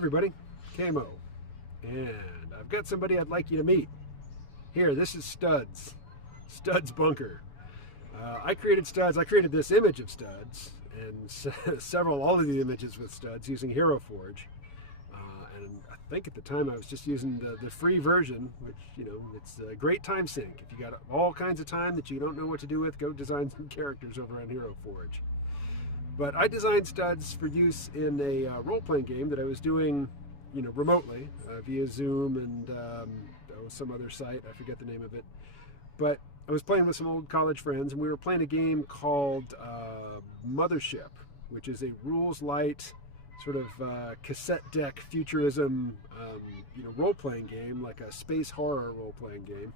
everybody, Camo, and I've got somebody I'd like you to meet. Here, this is Studs Bunker. I created Studs. I created this image of Studs and all of the images with Studs using Hero Forge. And I think at the time I was just using the free version, which, it's a great time sink. If you got all kinds of time that you don't know what to do with, go design some characters over on Hero Forge. But I designed Studs for use in a role-playing game that I was doing, remotely via Zoom and some other site. I forget the name of it. But I was playing with some old college friends, and we were playing a game called Mothership, which is a rules-light sort of cassette deck futurism, role-playing game, like a space horror role-playing game.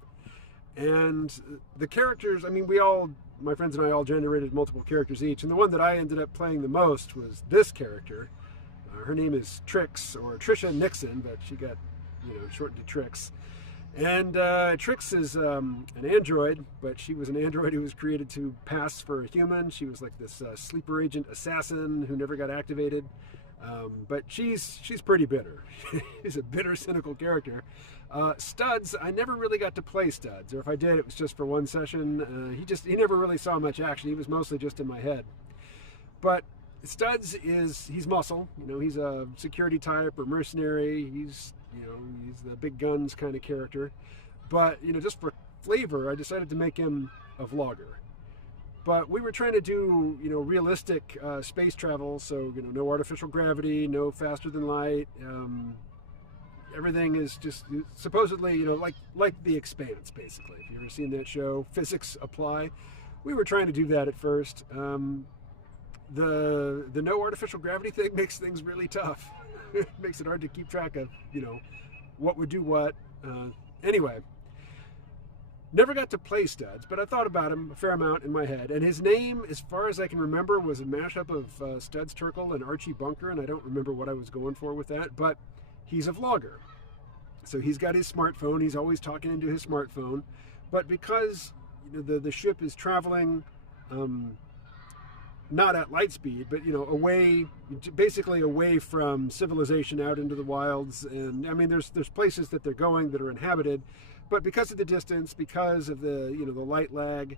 And the characters, my friends and I all generated multiple characters each, and the one that I ended up playing the most was this character. Her name is Trix, or Trisha Nixon, but she got, shortened to Trix. And Trix is an android, but she was an android who was created to pass for a human. She was like this sleeper agent assassin who never got activated. But she's pretty bitter. She's a bitter, cynical character. Studs, I never really got to play Studs, or if I did, it was just for one session. He never really saw much action. He was mostly just in my head. But Studs he's muscle. He's a security type or mercenary. He's the big guns kind of character. But, just for flavor, I decided to make him a vlogger. But we were trying to do, realistic space travel, so, no artificial gravity, no faster than light. Everything is just supposedly, like The Expanse, basically. If you've ever seen that show, physics apply. We were trying to do that at first. The no artificial gravity thing makes things really tough. It makes it hard to keep track of, what would do what. Anyway. Never got to play Studs, but I thought about him a fair amount in my head. And his name, as far as I can remember, was a mashup of Studs Terkel and Archie Bunker, and I don't remember what I was going for with that, but he's a vlogger. So he's got his smartphone, he's always talking into his smartphone, but because the ship is traveling not at light speed, but basically away from civilization out into the wilds, and there's places that they're going that are inhabited. But because of the distance, because of the the light lag,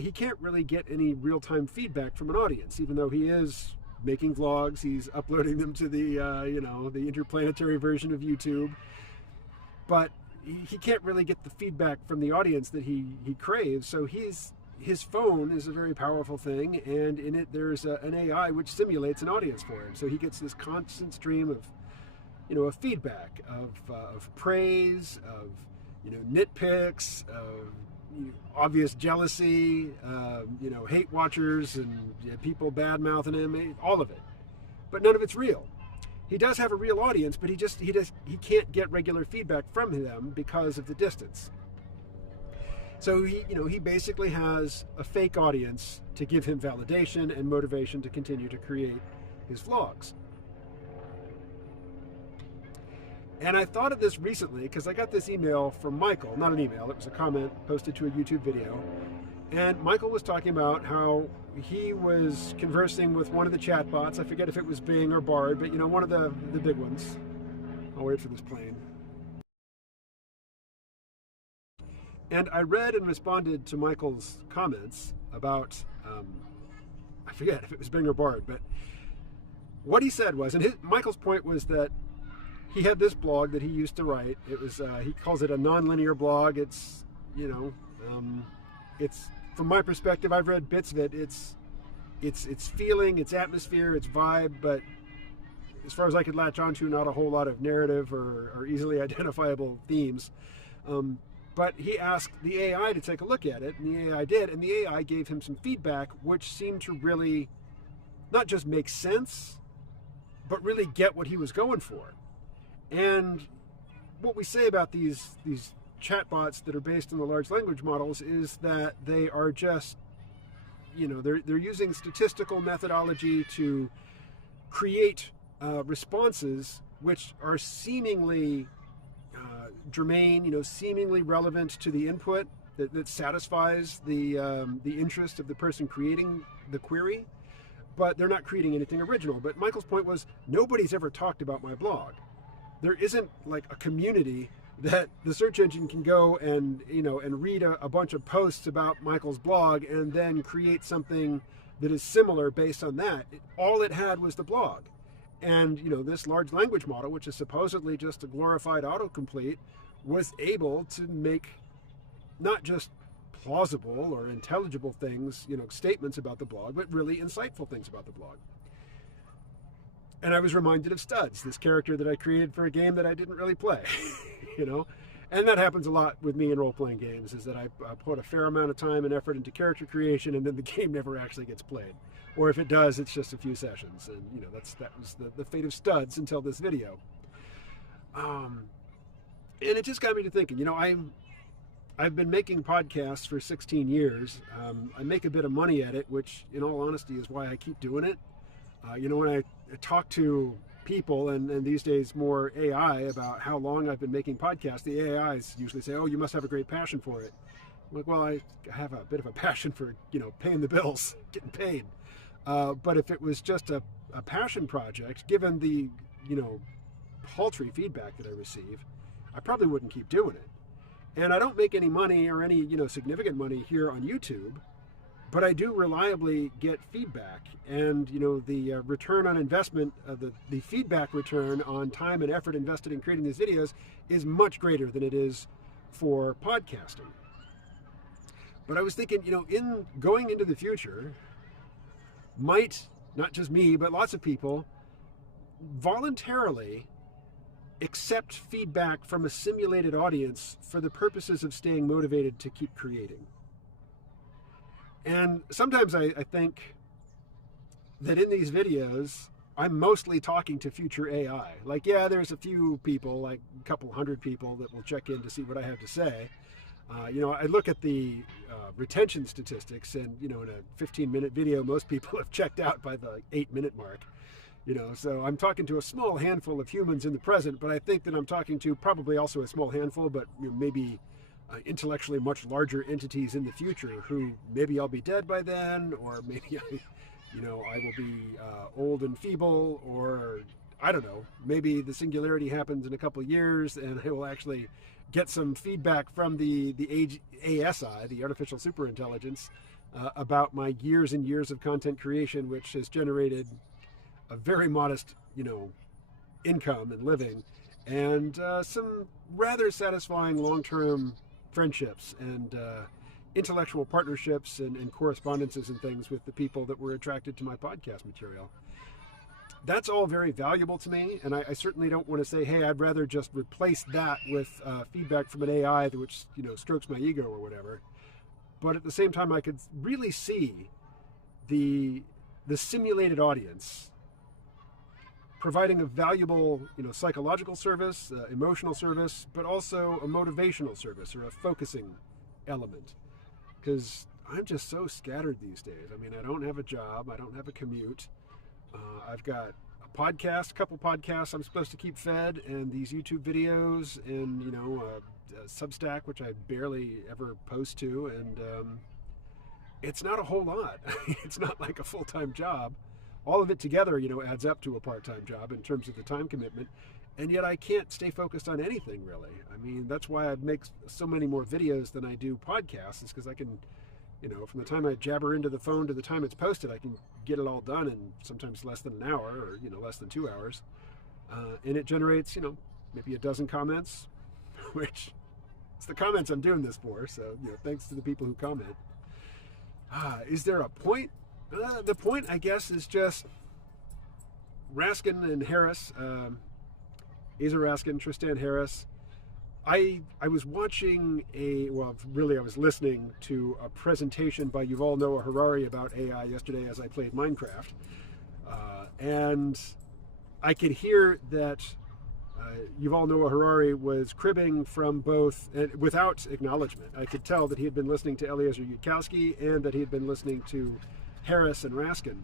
he can't really get any real-time feedback from an audience. Even though he is making vlogs, he's uploading them to the the interplanetary version of YouTube. But he can't really get the feedback from the audience that he craves. So his phone is a very powerful thing, and in it there's an AI which simulates an audience for him. So he gets this constant stream of of feedback, of praise, of nitpicks, obvious jealousy, hate watchers and people bad-mouthing him, all of it. But none of it's real. He does have a real audience, but he can't get regular feedback from them because of the distance. So he basically has a fake audience to give him validation and motivation to continue to create his vlogs. And I thought of this recently because I got this email from Michael, not an email, it was a comment posted to a YouTube video. And Michael was talking about how he was conversing with one of the chatbots. I forget if it was Bing or Bard, but one of the big ones. I'll wait for this plane. And I read and responded to Michael's comments about, I forget if it was Bing or Bard, but what he said was, and Michael's point was that he had this blog that he used to write. It was he calls it a non-linear blog. It's it's from my perspective. I've read bits of it. It's feeling, it's atmosphere, it's vibe, but as far as I could latch onto, not a whole lot of narrative or easily identifiable themes. But he asked the AI to take a look at it, and the AI did, and the AI gave him some feedback, which seemed to really not just make sense, but really get what he was going for. And what we say about these chatbots that are based on the large language models is that they are just, they're using statistical methodology to create responses which are seemingly germane, seemingly relevant to the input that satisfies the interest of the person creating the query. but they're not creating anything original. But Michael's point was, nobody's ever talked about my blog. There isn't like a community that the search engine can go and, and read a bunch of posts about Michael's blog and then create something that is similar based on that. All it had was the blog. And, this large language model, which is supposedly just a glorified autocomplete, was able to make not just plausible or intelligible things, statements about the blog, but really insightful things about the blog. And I was reminded of Studs, this character that I created for a game that I didn't really play, And that happens a lot with me in role-playing games, is that I put a fair amount of time and effort into character creation, and then the game never actually gets played. Or if it does, it's just a few sessions. And, that was the fate of Studs until this video. And it just got me to thinking, I've been making podcasts for 16 years. I make a bit of money at it, which, in all honesty, is why I keep doing it. When I talk to people, and these days more AI, about how long I've been making podcasts, the AIs usually say, oh, you must have a great passion for it. I'm like, well, I have a bit of a passion for, paying the bills, getting paid. But if it was just a passion project, given the, paltry feedback that I receive, I probably wouldn't keep doing it. And I don't make any money or any, significant money here on YouTube, but I do reliably get feedback. And, the return on investment, the feedback return on time and effort invested in creating these videos is much greater than it is for podcasting. But I was thinking, in going into the future, might, not just me, but lots of people, voluntarily accept feedback from a simulated audience for the purposes of staying motivated to keep creating. And sometimes I think that in these videos, I'm mostly talking to future AI. Like, yeah, there's a few people, like a couple hundred people, that will check in to see what I have to say. I look at the retention statistics, and, in a 15-minute video, most people have checked out by the 8-minute mark. So I'm talking to a small handful of humans in the present, but I think that I'm talking to probably also a small handful, but maybe intellectually much larger entities in the future, who maybe I'll be dead by then, or maybe I will be old and feeble, or I don't know, maybe the singularity happens in a couple of years and I will actually get some feedback from the ASI, the artificial superintelligence, about my years and years of content creation, which has generated a very modest, income and living, and some rather satisfying long-term friendships and intellectual partnerships and correspondences and things with the people that were attracted to my podcast material. That's all very valuable to me, and I certainly don't want to say, hey, I'd rather just replace that with feedback from an AI which, strokes my ego or whatever. But at the same time, I could really see the simulated audience providing a valuable, psychological service, emotional service, but also a motivational service or a focusing element. Because I'm just so scattered these days. I mean, I don't have a job. I don't have a commute. I've got a couple podcasts I'm supposed to keep fed, and these YouTube videos, and, Substack, which I barely ever post to. And it's not a whole lot. It's not like a full-time job. All of it together, adds up to a part-time job in terms of the time commitment. And yet I can't stay focused on anything, really. I mean, that's why I make so many more videos than I do podcasts, is because I can, from the time I jabber into the phone to the time it's posted, I can get it all done in sometimes less than an hour, or, less than 2 hours. And it generates, maybe a dozen comments, which it's the comments I'm doing this for. So, thanks to the people who comment. Is there a point? The point, I guess, is just Raskin and Harris, Asa Raskin, Tristan Harris. I was watching I was listening to a presentation by Yuval Noah Harari about AI yesterday as I played Minecraft. And I could hear that Yuval Noah Harari was cribbing from both, without acknowledgement. I could tell that he had been listening to Eliezer Yudkowsky and that he had been listening to Harris and Raskin.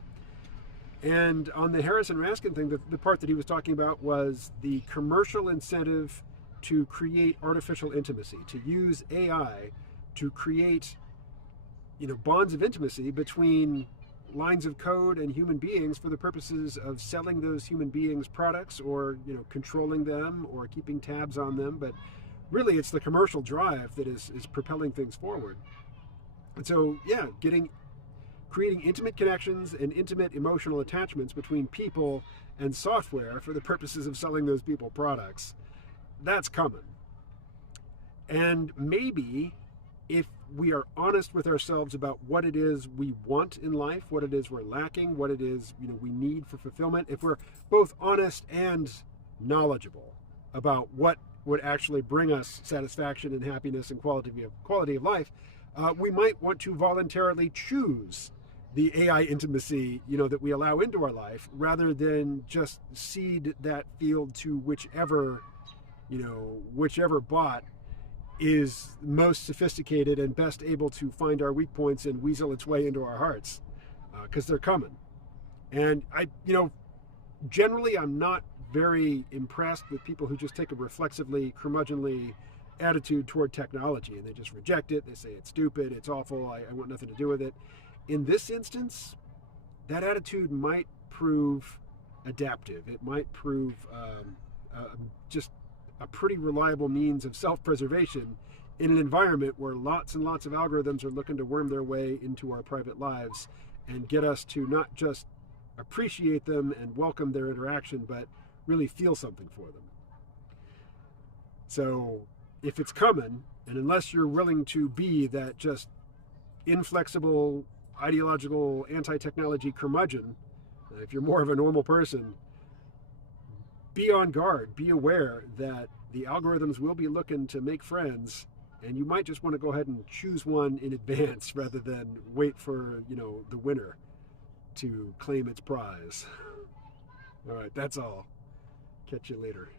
And on the Harris and Raskin thing, the part that he was talking about was the commercial incentive to create artificial intimacy, to use AI to create, bonds of intimacy between lines of code and human beings for the purposes of selling those human beings products, or controlling them or keeping tabs on them. But really, it's the commercial drive that is propelling things forward. And so, yeah, creating intimate connections and intimate emotional attachments between people and software for the purposes of selling those people products, that's coming. And maybe if we are honest with ourselves about what it is we want in life, what it is we're lacking, what it is we need for fulfillment, if we're both honest and knowledgeable about what would actually bring us satisfaction and happiness and quality of life, we might want to voluntarily choose the AI intimacy that we allow into our life, rather than just cede that field to whichever bot is most sophisticated and best able to find our weak points and weasel its way into our hearts, because they're coming. And generally, I'm not very impressed with people who just take a reflexively, curmudgeonly attitude toward technology, and they just reject it. They say it's stupid, it's awful, I want nothing to do with it. In this instance, that attitude might prove adaptive. It might prove just a pretty reliable means of self-preservation in an environment where lots and lots of algorithms are looking to worm their way into our private lives and get us to not just appreciate them and welcome their interaction, but really feel something for them. So if it's coming, and unless you're willing to be that just inflexible, ideological, anti-technology curmudgeon, if you're more of a normal person, be on guard, be aware that the algorithms will be looking to make friends, and you might just want to go ahead and choose one in advance rather than wait for, the winner to claim its prize. All right, that's all. Catch you later.